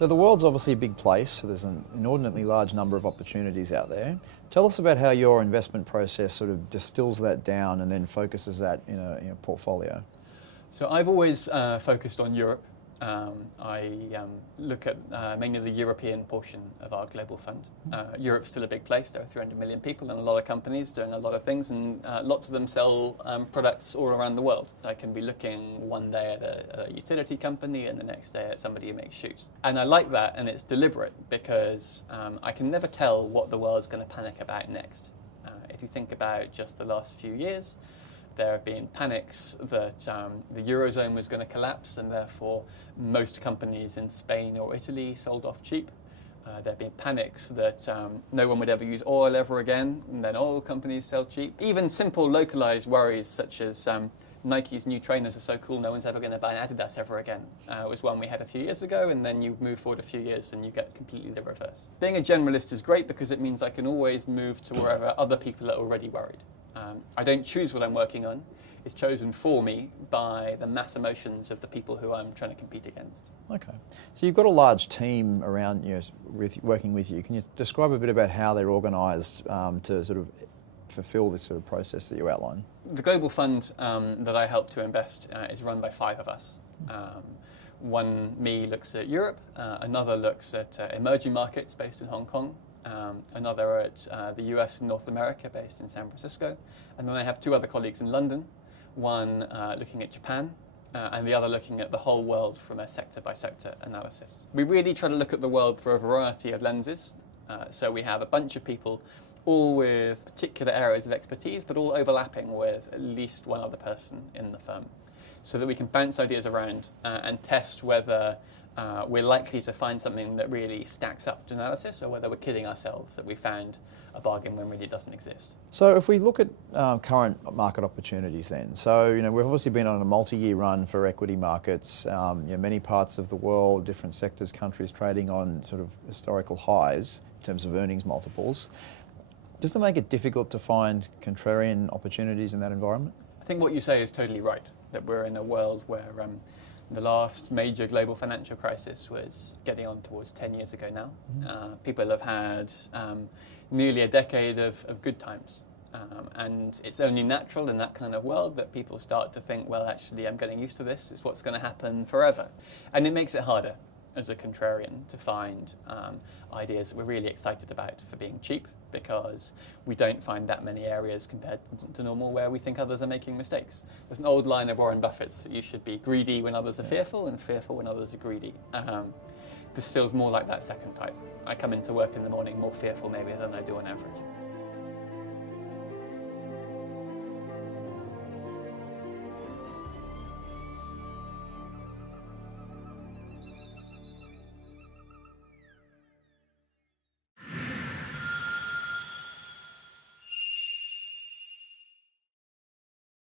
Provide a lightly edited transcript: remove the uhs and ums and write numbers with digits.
So the world's obviously a big place, so there's an inordinately large number of opportunities out there. Tell us about how your investment process sort of distills that down and then focuses that in a portfolio. So I've always focused on Europe. I look at mainly the European portion of our global fund. Europe's still a big place. There are 300 million people and a lot of companies doing a lot of things, and lots of them sell products all around the world. I can be looking one day at a utility company and the next day at somebody who makes shoes. And I like that, and it's deliberate because I can never tell what the world's going to panic about next. If you think about just the last few years, there have been panics that the Eurozone was going to collapse and therefore most companies in Spain or Italy sold off cheap. There have been panics that no one would ever use oil ever again, and then oil companies sell cheap. Even simple localized worries such as Nike's new trainers are so cool no one's ever going to buy an Adidas ever again was one we had a few years ago, and then you move forward a few years and you get completely the reverse. Being a generalist is great because it means I can always move to wherever other people are already worried. I don't choose what I'm working on. It's chosen for me by the mass emotions of the people who I'm trying to compete against. Okay. So you've got a large team around you working with you. Can you describe a bit about how they're organised to sort of fulfil this sort of process that you outline? The global fund that I help to invest is run by 5 of us. One, me, looks at Europe. Another looks at emerging markets based in Hong Kong. Another at the US and North America based in San Francisco. And then I have 2 other colleagues in London, one looking at Japan and the other looking at the whole world from a sector-by-sector analysis. We really try to look at the world through a variety of lenses. So we have a bunch of people all with particular areas of expertise, but all overlapping with at least one other person in the firm, so that we can bounce ideas around and test whether we're likely to find something that really stacks up to analysis, or whether we're kidding ourselves that we found a bargain when really it doesn't exist. So if we look at current market opportunities then, so we've obviously been on a multi-year run for equity markets, many parts of the world, different sectors, countries trading on sort of historical highs in terms of earnings multiples. Does it make it difficult to find contrarian opportunities in that environment? I think what you say is totally right, that we're in a world where the last major global financial crisis was getting on towards 10 years ago now. People have had nearly a decade of good times. And it's only natural in that kind of world that people start to think, well, actually, I'm getting used to this. It's what's going to happen forever. And it makes it harder as a contrarian to find ideas that we're really excited about for being cheap, because we don't find that many areas compared to normal where we think others are making mistakes. There's an old line of Warren Buffett's that you should be greedy when others are fearful and fearful when others are greedy. This feels more like that second type. I come into work in the morning more fearful maybe than I do on average.